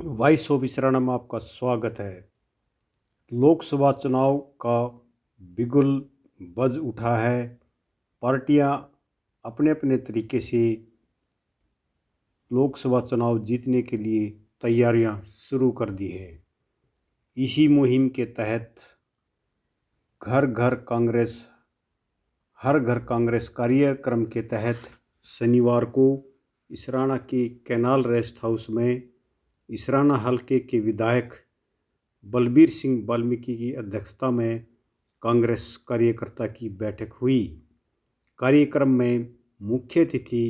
Voice of Israna में आपका स्वागत है। लोकसभा चुनाव का बिगुल बज उठा है। पार्टियां अपने अपने तरीके से लोकसभा चुनाव जीतने के लिए तैयारियां शुरू कर दी है। इसी मुहिम के तहत घर घर कांग्रेस, हर घर कांग्रेस कार्यक्रम के तहत शनिवार को इसराना के कैनाल रेस्ट हाउस में इसराना हलके के विधायक बलबीर सिंह वाल्मीकि की अध्यक्षता में कांग्रेस कार्यकर्ता की बैठक हुई। कार्यक्रम में मुख्य अतिथि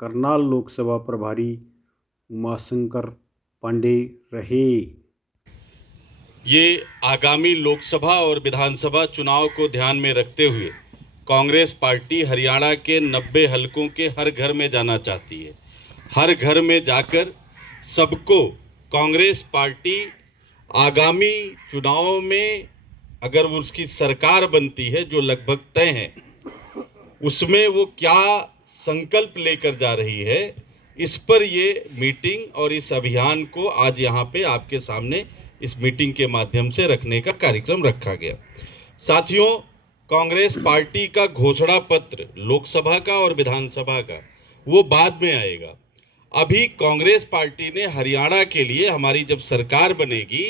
करनाल लोकसभा प्रभारी उमाशंकर पांडे रहे। ये आगामी लोकसभा और विधानसभा चुनाव को ध्यान में रखते हुए कांग्रेस पार्टी हरियाणा के 90 हलकों के हर घर में जाना चाहती है। हर घर में जाकर सबको कांग्रेस पार्टी आगामी चुनाव में अगर वो उसकी सरकार बनती है जो लगभग तय है, उसमें वो क्या संकल्प लेकर जा रही है, इस पर ये मीटिंग और इस अभियान को आज यहाँ पे आपके सामने इस मीटिंग के माध्यम से रखने का कार्यक्रम रखा गया। साथियों, कांग्रेस पार्टी का घोषणा पत्र लोकसभा का और विधानसभा का वो बाद में आएगा। अभी कांग्रेस पार्टी ने हरियाणा के लिए, हमारी जब सरकार बनेगी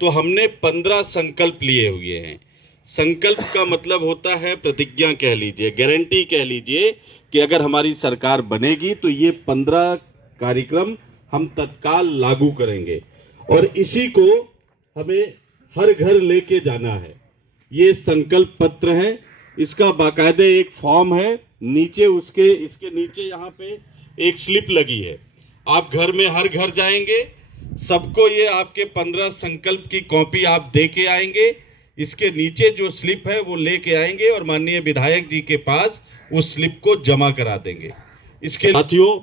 तो हमने 15 संकल्प लिए हुए हैं। संकल्प का मतलब होता है प्रतिज्ञा कह लीजिए, गारंटी कह लीजिए कि अगर हमारी सरकार बनेगी तो ये 15 कार्यक्रम हम तत्काल लागू करेंगे और इसी को हमें हर घर लेके जाना है। ये संकल्प पत्र है, इसका बाकायदे एक फॉर्म है, नीचे इसके नीचे यहाँ पे एक स्लिप लगी है। आप घर में हर घर जाएंगे, सबको ये आपके 15 संकल्प की कॉपी आप दे के आएंगे। इसके नीचे जो स्लिप है वो लेके आएंगे और माननीय विधायक जी के पास उस स्लिप को जमा करा देंगे। इसके साथियों,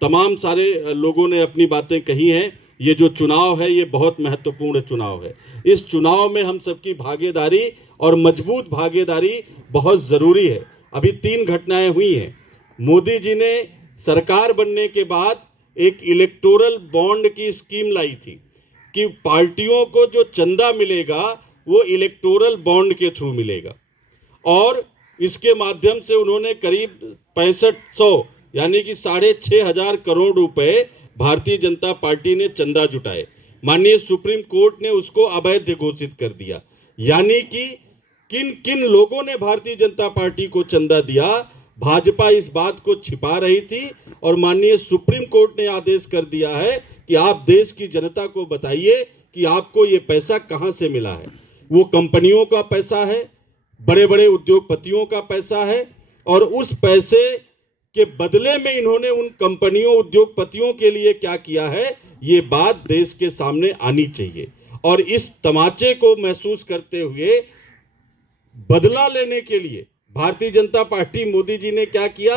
तमाम सारे लोगों ने अपनी बातें कही हैं। ये जो चुनाव है ये बहुत महत्वपूर्ण चुनाव है। इस चुनाव में हम सबकी भागीदारी और मजबूत भागीदारी बहुत ज़रूरी है। अभी 3 घटनाएं हुई हैं। मोदी जी ने सरकार बनने के बाद एक इलेक्टोरल बॉन्ड की स्कीम लाई थी कि पार्टियों को जो चंदा मिलेगा वो इलेक्टोरल बॉन्ड के थ्रू मिलेगा और इसके माध्यम से उन्होंने करीब 6500 यानी कि 6,500 करोड़ रुपए भारतीय जनता पार्टी ने चंदा जुटाए। माननीय सुप्रीम कोर्ट ने उसको अवैध घोषित कर दिया। यानी कि किन किन लोगों ने भारतीय जनता पार्टी को चंदा दिया, भाजपा इस बात को छिपा रही थी और माननीय सुप्रीम कोर्ट ने आदेश कर दिया है कि आप देश की जनता को बताइए कि आपको ये पैसा कहां से मिला है। वो कंपनियों का पैसा है, बड़े बड़े उद्योगपतियों का पैसा है और उस पैसे के बदले में इन्होंने उन कंपनियों उद्योगपतियों के लिए क्या किया है, ये बात देश के सामने आनी चाहिए। और इस तमाचे को महसूस करते हुए बदला लेने के लिए भारतीय जनता पार्टी, मोदी जी ने क्या किया,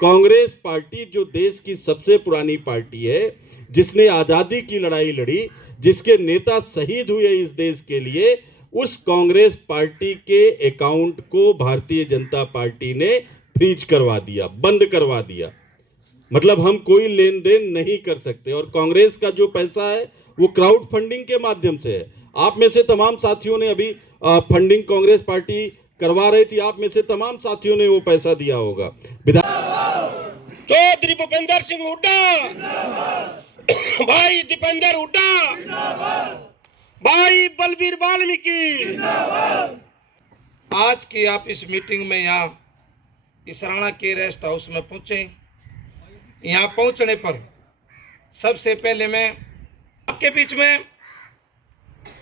कांग्रेस पार्टी जो देश की सबसे पुरानी पार्टी है, जिसने आजादी की लड़ाई लड़ी, जिसके नेता शहीद हुए इस देश के लिए, उस कांग्रेस पार्टी के अकाउंट को भारतीय जनता पार्टी ने फ्रीज करवा दिया, बंद करवा दिया। मतलब हम कोई लेन देन नहीं कर सकते और कांग्रेस का जो पैसा है वो क्राउड फंडिंग के माध्यम से है। आप में से तमाम साथियों ने अभी फंडिंग कांग्रेस पार्टी करवा रही थी, आप में से तमाम साथियों ने वो पैसा दिया होगा। चौधरी भूपेंद्र सिंह हुड्डा, भाई दीपेंद्र हुड्डा, भाई बलबीर वाल्मीकि। आज की आप इस मीटिंग में यहाँ इसराना के रेस्ट हाउस में पहुंचे। यहाँ पहुंचने पर सबसे पहले मैं आपके बीच में,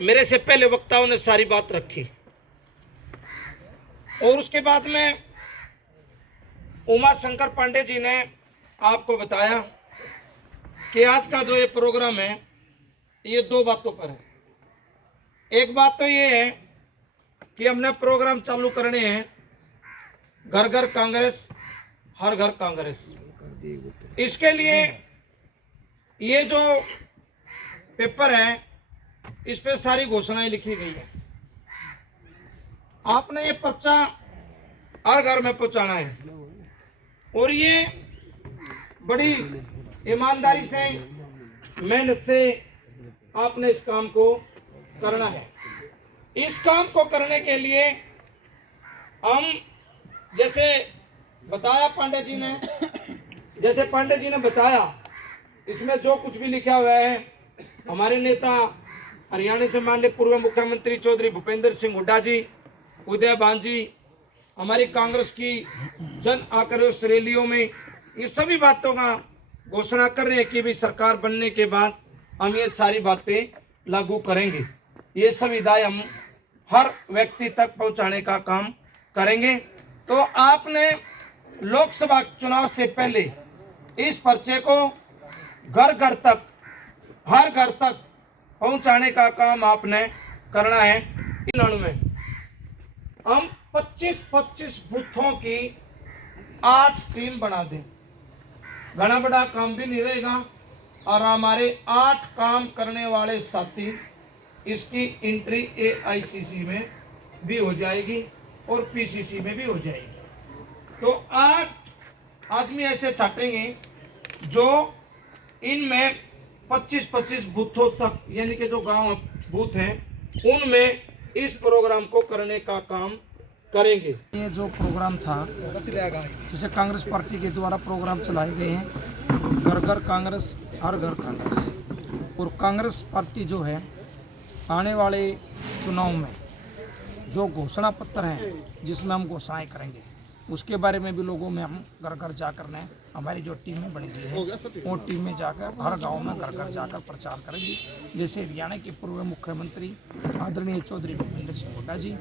मेरे से पहले वक्ताओं ने सारी बात रखी और उसके बाद में उमाशंकर पांडे जी ने आपको बताया कि आज का जो ये प्रोग्राम है ये 2 बातों पर है। एक बात तो ये है कि हमने प्रोग्राम चालू करने हैं घर घर कांग्रेस, हर घर कांग्रेस। इसके लिए ये जो पेपर है इस पे सारी घोषणाएं लिखी गई है। आपने ये पर्चा हर घर में पहुंचाना है और ये बड़ी ईमानदारी से, मेहनत से आपने इस काम को करना है। इस काम को करने के लिए हम जैसे बताया पांडे जी ने बताया, इसमें जो कुछ भी लिखा हुआ है, हमारे नेता हरियाणा से माननीय पूर्व मुख्यमंत्री चौधरी भूपेंद्र सिंह हुड्डा जी, उदय भान जी, हमारी कांग्रेस की जन आक्रोश रैलियों में ये सभी बातों का घोषणा कर रहे हैं कि भी सरकार बनने के बाद हम ये सारी बातें लागू करेंगे। ये सुविधाएं हम हर व्यक्ति तक पहुंचाने का काम करेंगे। तो आपने लोकसभा चुनाव से पहले इस पर्चे को घर घर तक, हर घर तक पहुंचाने का काम आपने करना है। इन में हम 25-25 बूथों की 8 टीम बना दें, घना बड़ा काम भी नहीं रहेगा और हमारे 8 काम करने वाले साथी इसकी एंट्री AICC में भी हो जाएगी और PCC में भी हो जाएगी। तो 8 आदमी ऐसे छाटेंगे जो इनमें 25-25 बूथों तक, यानी कि जो गांव बूथ हैं उनमें इस प्रोग्राम को करने का काम करेंगे। ये जो प्रोग्राम था, जिसे कांग्रेस पार्टी के द्वारा प्रोग्राम चलाए गए हैं, घर घर कांग्रेस हर घर कांग्रेस, और कांग्रेस पार्टी जो है आने वाले चुनाव में जो घोषणा पत्र हैं जिसमें हम घोषणाएं करेंगे उसके बारे में भी लोगों में हम घर घर जाकर ने हमारी जो टीमें बनी हुई है वो टीम में जाकर हर गांव में घर घर जाकर प्रचार करेंगे। जैसे हरियाणा के पूर्व मुख्यमंत्री आदरणीय चौधरी भूपेंद्र सिंह हुड्डा जी,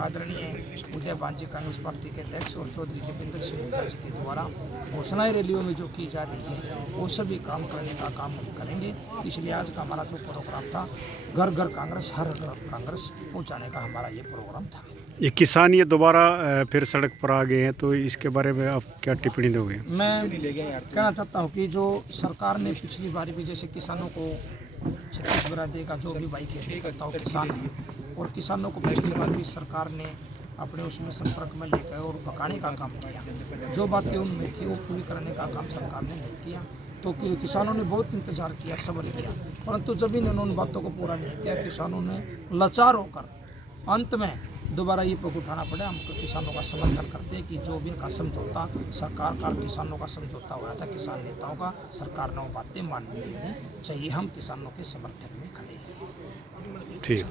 आदरणीय उदय भान जी कांग्रेस पार्टी के अध्यक्ष और चौधरी भूपेंद्र सिंह हुड्डा जी के द्वारा घोषणाएं रैलियों में जो की जा रही है वो सभी काम करने का काम हम करेंगे। इसलिए आज का हमारा जो प्रोग्राम था, घर घर कांग्रेस हर घर कांग्रेस पहुँचाने का हमारा ये प्रोग्राम था। ये किसान ये दोबारा फिर सड़क पर आ गए हैं, तो इसके बारे में आप क्या टिप्पणी दोगे? मैं कहना चाहता हूँ कि जो सरकार ने पिछली बार भी जैसे किसानों को 36 बरादरी का जो भी भाई खेती करता हो किसान है, और किसानों को पिछली बार भी सरकार ने अपने उसमें संपर्क में लेकर और भगाने का काम किया। जो बातें उनमें थी वो पूरी करने का काम सरकार ने नहीं किया, तो किसानों ने बहुत इंतजार किया, सब्र किया, परंतु जब इन्होंने उन बातों को पूरा नहीं किया, किसानों ने लाचार होकर अंत में दोबारा ये पग उठाना पड़ा। हम किसानों का समर्थन करते हैं कि जो भी इनका समझौता सरकार का किसानों का समझौता हो रहा था किसान नेताओं का, सरकार ने वो बातें माननी चाहिए। हम किसानों के समर्थन में खड़े हैं। ठीक।